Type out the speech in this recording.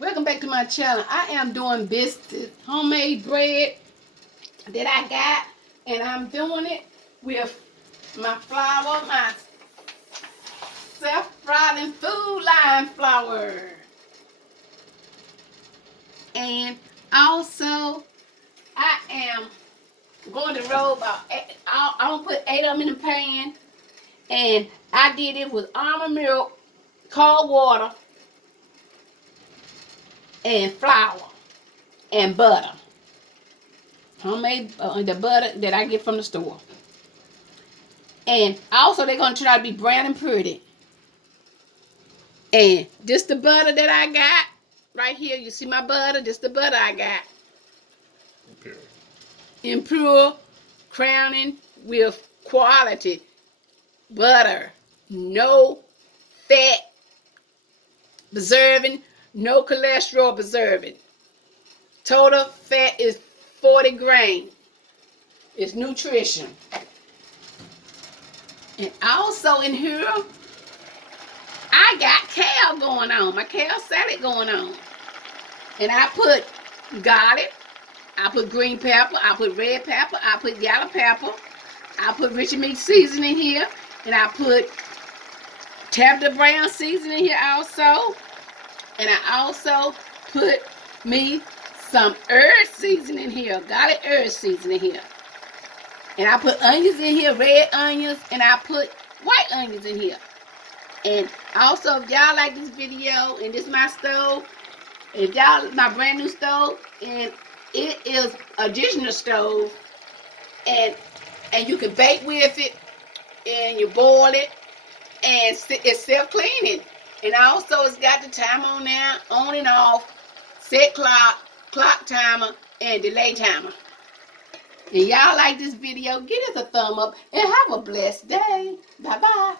Welcome back to my channel. I am doing biscuits, homemade bread that I got, and I'm doing it with my flour, my self-frying food line flour. And also, I am going to roll about, I'm going to put 8 of them in the pan, and I did it with almond milk, cold water, and flour, and butter. Homemade the butter that I get from the store. And also they're going to try to be brown and pretty. And this the butter that I got right here. You see my butter? This the butter I got. Okay. Impure crowning with quality butter. No fat preserving, no cholesterol preserving. Total fat is 40 grams. It's nutrition. And also in here, I got kale going on, my kale salad going on. And I put garlic, I put green pepper, I put red pepper, I put yellow pepper, I put rich meat seasoning here, and I put Tabitha brown seasoning here also. And I also put me some herb seasoning here, garlic herb seasoning here. And I put onions in here, red onions, and I put white onions in here. And also, if y'all like this video, and this is my stove, if y'all, my brand new stove, and it is additional stove, and you can bake with it, and you boil it, and it's self-cleaning. And also, it's got the timer on now, on and off, set clock, clock timer, and delay timer. And y'all like this video, give us a thumb up, and have a blessed day. Bye-bye.